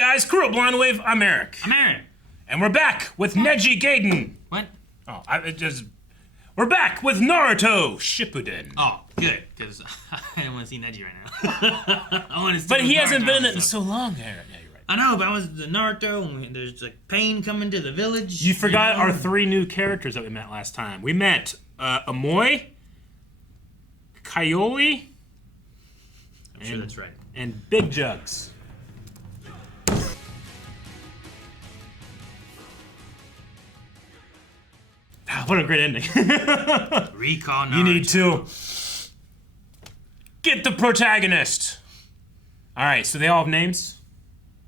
guys, crew of Blind Wave, I'm Eric. I'm Aaron. And we're back with Neji Gaiden. What? Oh, we're back with Naruto Shippuden. Oh, good, because I don't want to see Neji right now. I want to see. But he hasn't been in it in so long, Aaron. Yeah, you're right. I know, but I was the Naruto, and there's like pain coming to the village. You forgot our 3 new characters that we met last time. We met Amoy, Kaioli, I'm sure that's right. And Big Jugs. What a great ending. Recall Naruto. You need to get the protagonist. Alright, so they all have names?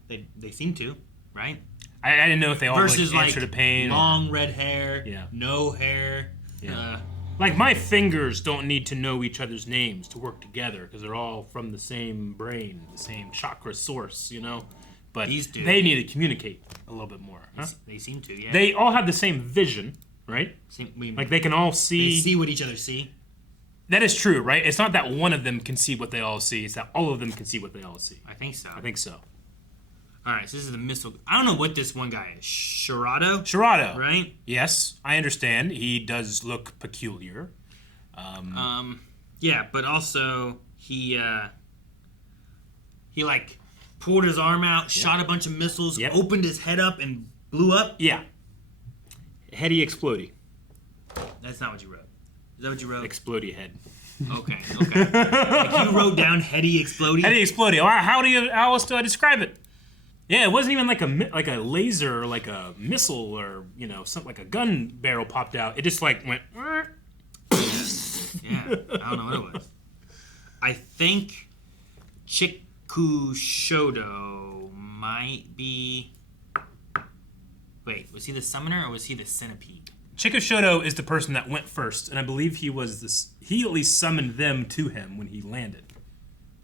They seem to, right? I didn't know if they all Versus answer to pain. Long red hair, Yeah. no hair. Yeah. Like, my fingers don't need to know each other's names to work together because they're all from the same brain, the same chakra source, you know? But These do. They need to communicate a little bit more. Huh? They seem to, yeah. They all have the same vision, right? Like, they can all see... They see what each other see. That is true, right? It's not that one of them can see what they all see. It's that all of them can see what they all see. I think so. I think so. All right, so this is the missile. I don't know what this one guy is. Shirado? Shirado. Right? Yes, I understand. He does look peculiar. Yeah, but also he like pulled his arm out, shot a bunch of missiles, opened his head up, and blew up. Yeah. Heady explodey. That's not what you wrote. Is that what you wrote? Explodey head. Okay. Like you wrote down heady explodey. Heady explodey. How else do I describe it? Yeah, it wasn't even like a laser or like a missile or something like a gun barrel popped out. It just like went. Yeah, I don't know what it was. I think Chikushodo might be... Wait, was he the summoner or was he the centipede? Chikushodo is the person that went first, and I believe he at least summoned them to him when he landed.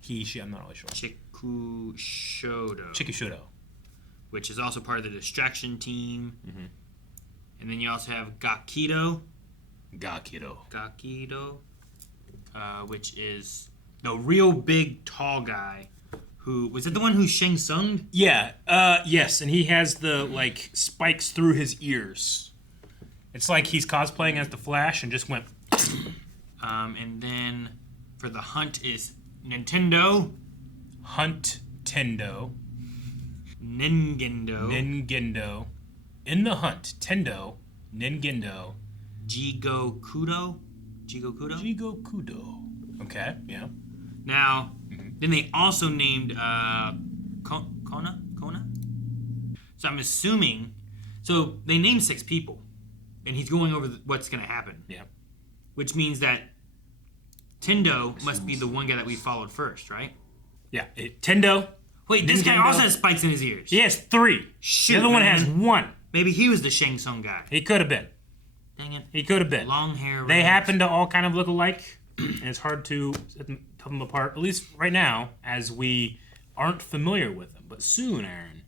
She, I'm not really sure. Chikushodo. Which is also part of the distraction team. Mm-hmm. And then you also have Gakido, which is the real big tall guy. Who was it? The one who Shang Tsung'd? Yeah. Yes, and he has the like spikes through his ears. It's like he's cosplaying as the Flash and just went. And then for the hunt is Nintendo. Tendo. Ningendo. In the hunt, Tendo. Ningendo. Jigokudo. Okay, yeah. Now, then they also named Kona? So I'm assuming... So they named 6 people, and he's going over what's going to happen. Yeah. Which means that Tendo must be the one guy that we followed first, right? Yeah, Tendo. Wait, this guy also has spikes in his ears. He has 3. Shoot, the other one has 1. Maybe he was the Shang Tsung guy. He could have been. Dang it. He could have been. Long hair. They happen to all kind of look alike, and it's hard to tell them apart, at least right now, as we aren't familiar with them. But soon, Aaron,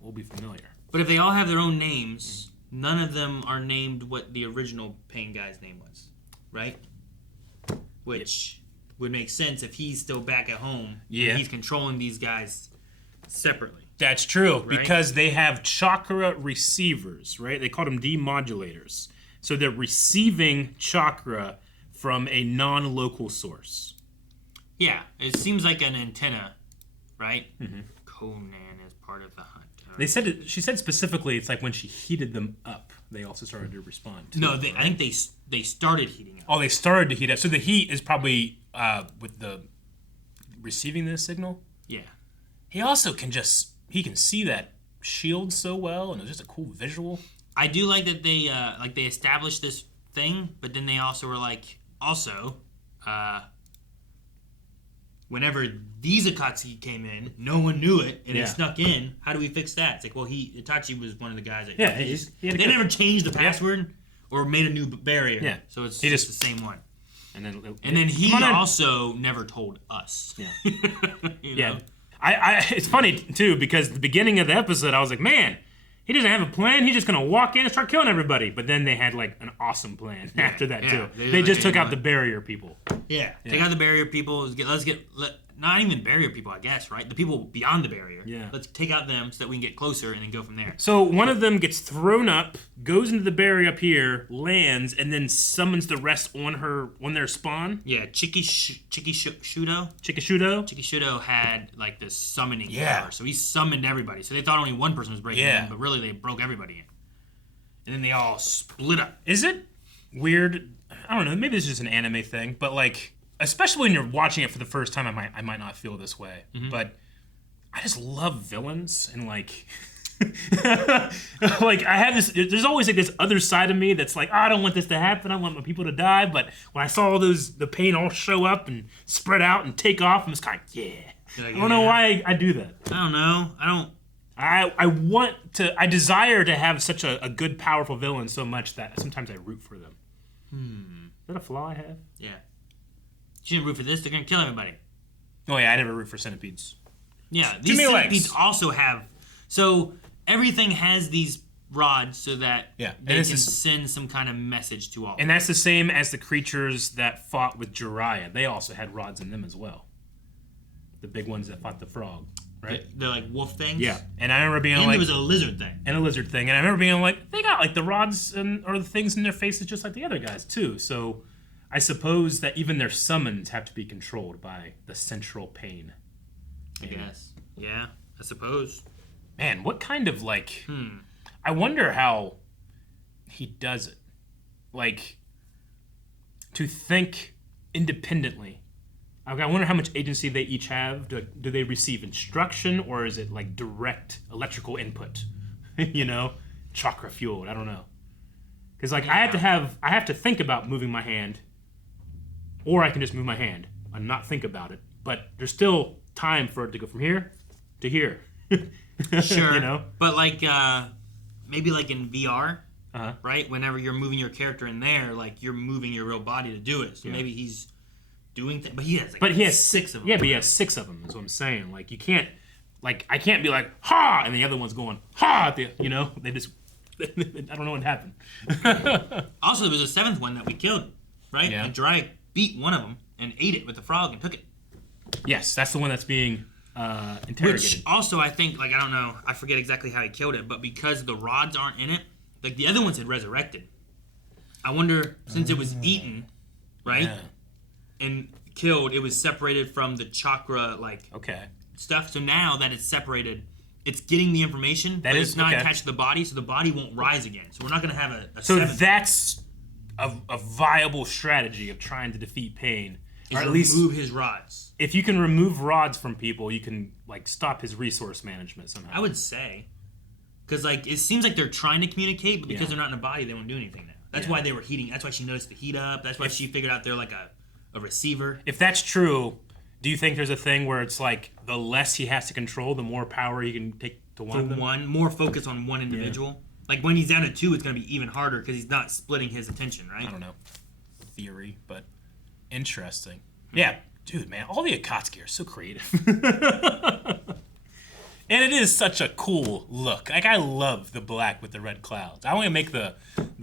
we'll be familiar. But if they all have their own names, none of them are named what the original Pain guy's name was, right? Which would make sense if he's still back at home. Yeah. And he's controlling these guys separately. That's true, right? because they have chakra receivers, right? They call them demodulators. So they're receiving chakra from a non-local source. Yeah, it seems like an antenna, right? Mm-hmm. Conan is part of the hunt. She said specifically, it's like when she heated them up, they also started to respond. I think they started heating up. Oh, they started to heat up. So the heat is probably with the receiving this signal. Yeah. He also can see that shield so well, and it was just a cool visual. I do like that they established this thing, but then they also were like, whenever these Akatsuki came in, no one knew it, and it snuck in. How do we fix that? It's like, well, Itachi was one of the guys that... Yeah, they never changed the password or made a new barrier. Yeah. So it's just the same one. And then he also never told us. Yeah. You know? It's funny, too, because the beginning of the episode, I was like, man, he doesn't have a plan. He's just going to walk in and start killing everybody. But then they had, like, an awesome plan after that, too. They just took out the barrier people. Yeah. Take out the barrier people. not even barrier people, I guess, right? The people beyond the barrier. Yeah. Let's take out them so that we can get closer and then go from there. So one of them gets thrown up, goes into the barrier up here, lands, and then summons the rest on their spawn. Yeah, Chikishudo. Chikishudo. Had like this summoning Yeah. power, so he summoned everybody. So they thought only one person was breaking in, but really they broke everybody in. And then they all split up. Is it weird? I don't know. Maybe this is just an anime thing, but like, especially when you're watching it for the first time, I might not feel this way. But I just love villains and like, like I have this. There's always like this other side of me that's like, oh, I don't want this to happen. I want my people to die. But when I saw all the pain all show up and spread out and take off, I'm just kind of I don't know why I do that. I don't know. I desire to have such a good, powerful villain so much that sometimes I root for them. Is that a flaw I have? Yeah. You shouldn't root for this. They're going to kill everybody. Oh, yeah, I never root for centipedes. Yeah, these many centipedes legs. also have... So, everything has these rods so that they can send some kind of message to all. And that's the same as the creatures that fought with Jiraiya. They also had rods in them as well. The big ones that fought the frog, right? They're like wolf things? Yeah. And I remember being And like... there was a lizard thing. And a lizard thing. And I remember being like, they got like the rods or the things in their faces just like the other guys too. So I suppose that even their summons have to be controlled by the central pain. I guess. Yeah, I suppose. Man, what kind of like... I wonder how he does it. Like, to think independently. I wonder how much agency they each have. Do they receive instruction, or is it like direct electrical input? You know, chakra fueled. I don't know. Because like I have to think about moving my hand, or I can just move my hand and not think about it. But there's still time for it to go from here to here. Sure. You know, but like maybe like in VR, Uh-huh. right? Whenever you're moving your character in there, like you're moving your real body to do it. So maybe he's doing things, but he has like 6 of them. Yeah, but he has 6 of them. Is what I'm saying. Like you can't, like I can't be like ha, and the other one's going ha. At the, you know, they just I don't know what happened. Also, there was a 7th one that we killed, right? Yeah. And Jiraiya beat one of them and ate it with the frog and took it. Yes, that's the one that's being interrogated. Which also, I think, like I don't know, I forget exactly how he killed it, but because the rods aren't in it, like the other ones had resurrected. I wonder, since it was eaten, right? Yeah. And killed, it was separated from the chakra Okay. stuff. So now that it's separated, it's getting the information, but is it's not okay. attached to the body, so the body won't rise again. So we're not going to have a So 7th. that's a viable strategy of trying to defeat pain, Is or at least remove his rods. if you can remove rods from people, you can like stop his resource management somehow. I would say, because like it seems like they're trying to communicate, but because they're not in a body, they won't do anything now. That's why they were heating. That's why she noticed the heat up. That's why she figured out they're like a receiver. If that's true, do you think there's a thing where it's like the less he has to control, the more power he can take to one of them? More focus on one individual. Like when he's down to 2, it's going to be even harder because he's not splitting his attention, right? I don't know. Theory, but interesting. Yeah, dude, man, all the Akatsuki are so creative. And it is such a cool look. Like, I love the black with the red clouds. I only make the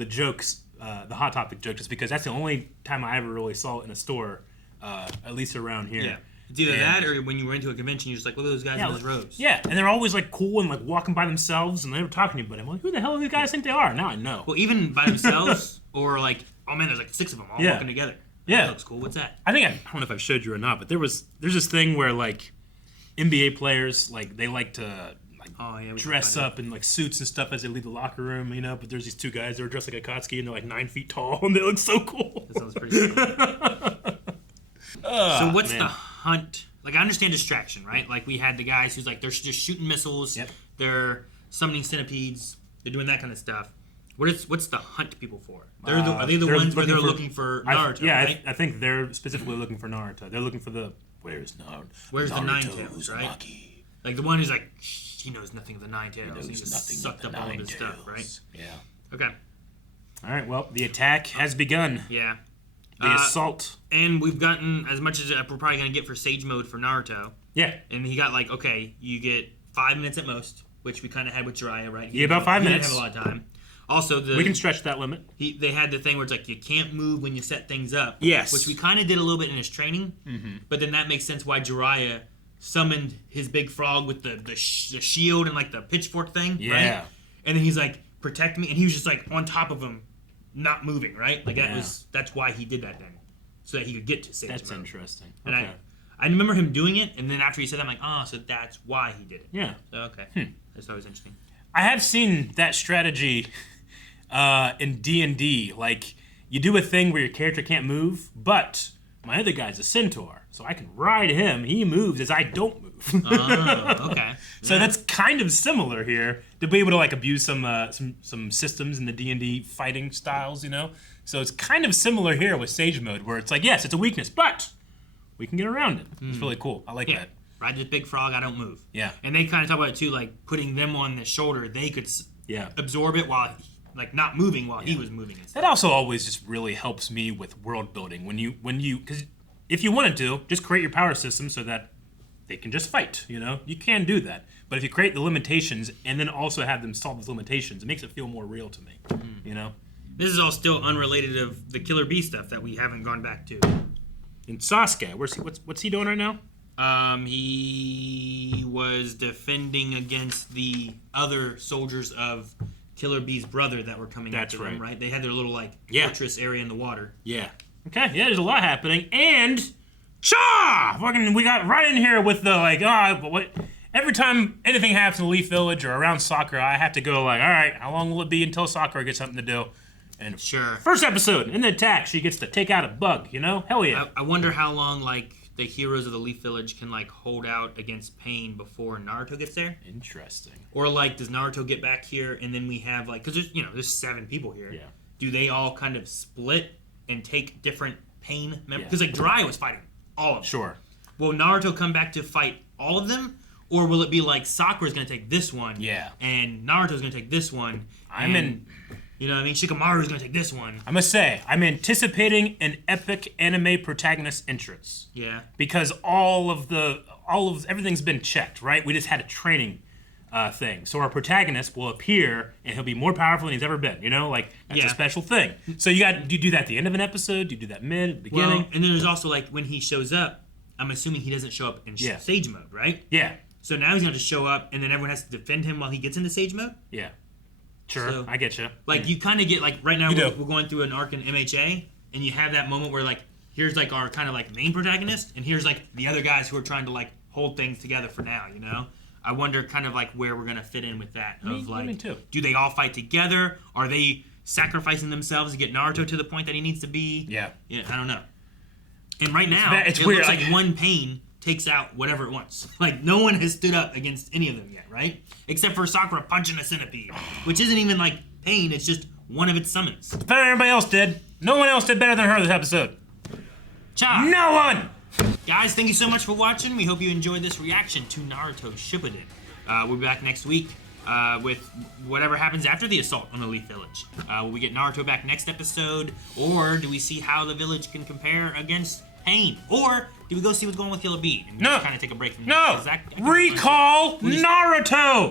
jokes, the Hot Topic joke, just because that's the only time I ever really saw it in a store, at least around here. Yeah. It's either that or when you were into a convention, you're just like, look at those guys in those robes. Yeah, and they're always, like, cool and, like, walking by themselves, and they're never talking to anybody. I'm like, who the hell do these guys think they are? Now I know. Well, even by themselves, or like, oh man, there's like 6 of them all walking together. Yeah. That looks cool. What's that? I don't know if I've showed you or not, but there's this thing where, like, NBA players, like, they like to dress up in like suits and stuff as they leave the locker room, you know. But there's these 2 guys that are dressed like Akatsuki, and they're like 9 feet tall, and they look so cool. That sounds pretty cool. So what's the hunt? Like, I understand distraction, right? Like we had the guys who's like they're just shooting missiles, they're summoning centipedes, they're doing that kind of stuff. What's the hunt people for? Are they the ones where they're looking for Naruto? Right? I think they're specifically looking for Naruto. They're looking for the where's Naruto? Where's the Nine-Tails, right? Maki. Like the one who's like he knows nothing of the Nine-Tails. He just nothing sucked of the up all of his stuff, right? Yeah. Okay. All right. Well, the attack has begun. Yeah. The assault. And we've gotten as much as we're probably going to get for Sage Mode for Naruto. Yeah. And he got like, okay, you get 5 minutes at most, which we kind of had with Jiraiya, right? Yeah, about 5 minutes. He didn't have a lot of time. Also, we can stretch that limit. They had the thing where it's like you can't move when you set things up. Yes. Which we kind of did a little bit in his training. Mm-hmm. But then that makes sense why Jiraiya summoned his big frog with the shield and like the pitchfork thing. Yeah. Right? And then he's like, protect me. And he was just like on top of him, not moving, right? Like that's why he did that then. So that he could get to Sage That's mode. Interesting. And okay. I remember him doing it, and then after he said that, I'm like, oh, so that's why he did it. Yeah. So, okay. That's always interesting. I have seen that strategy in D&D. Like, you do a thing where your character can't move, but my other guy's a centaur, so I can ride him. He moves as I don't move. Oh, okay. So that's kind of similar here, to be able to like abuse some systems in the D&D fighting styles, you know? So it's kind of similar here with Sage Mode, where it's like, yes, it's a weakness, but we can get around it. It's really cool. I like that. Ride this big frog, I don't move. Yeah. And they kind of talk about it too, like putting them on the shoulder, they could absorb it while, like, not moving while he was moving. And stuff. That also always just really helps me with world building. When you, because if you wanted to, just create your power system so that they can just fight, you know? You can do that. But if you create the limitations and then also have them solve those limitations, it makes it feel more real to me, you know? This is all still unrelated of the Killer Bee stuff that we haven't gone back to. In Sasuke, what's he doing right now? He was defending against the other soldiers of Killer Bee's brother that were coming after them, right? They had their little, like, fortress area in the water. Yeah. Okay, yeah, there's a lot happening. And, fucking, we got right in here with the, like, every time anything happens in Leaf Village or around Sakura, I have to go, like, all right, how long will it be until Sakura gets something to do? And first episode, in the attack, she gets to take out a bug, you know? Hell yeah. I wonder how long, like, the heroes of the Leaf Village can, like, hold out against pain before Naruto gets there. Interesting. Or, like, does Naruto get back here and then we have, like, because there's 7 people here. Yeah. Do they all kind of split and take different pain members? Because, like, Jiraiya was fighting all of them. Sure. Will Naruto come back to fight all of them? Or will it be like Sakura's going to take this one? Yeah. And Naruto's going to take this one? You know what I mean? Shikamaru's going to take this one. I must say, I'm anticipating an epic anime protagonist entrance. Yeah. Because everything's been checked, right? We just had a training thing. So our protagonist will appear, and he'll be more powerful than he's ever been. You know, like, that's a special thing. So do you do that at the end of an episode? Do you do that mid, beginning? Well, and then there's also, like, when he shows up, I'm assuming he doesn't show up in Sage Mode, right? Yeah. So now he's going to just show up, and then everyone has to defend him while he gets into Sage Mode? Yeah. Sure, so, I get you. Like, you kind of get, like, right now we're going through an arc in MHA, and you have that moment where, like, here's, like, our kind of, like, main protagonist, and here's, like, the other guys who are trying to, like, hold things together for now, you know? I wonder kind of, like, where we're going to fit in with that. Me too. Do they all fight together? Are they sacrificing themselves to get Naruto to the point that he needs to be? Yeah. I don't know. And right now, it weird. Looks like one pain takes out whatever it wants. Like, no one has stood up against any of them yet, right? Except for Sakura punching a centipede, which isn't even, like, pain. It's just one of its summons. Better than everybody else did. No one else did better than her this episode. Cha! No one! Guys, thank you so much for watching. We hope you enjoyed this reaction to Naruto Shippuden. We'll be back next week with whatever happens after the assault on the Leaf Village. Will we get Naruto back next episode? Or do we see how the village can compare against Pain? Or do we go see what's going on with Killer Bee? And kind of take a break from that. No! Recall Naruto!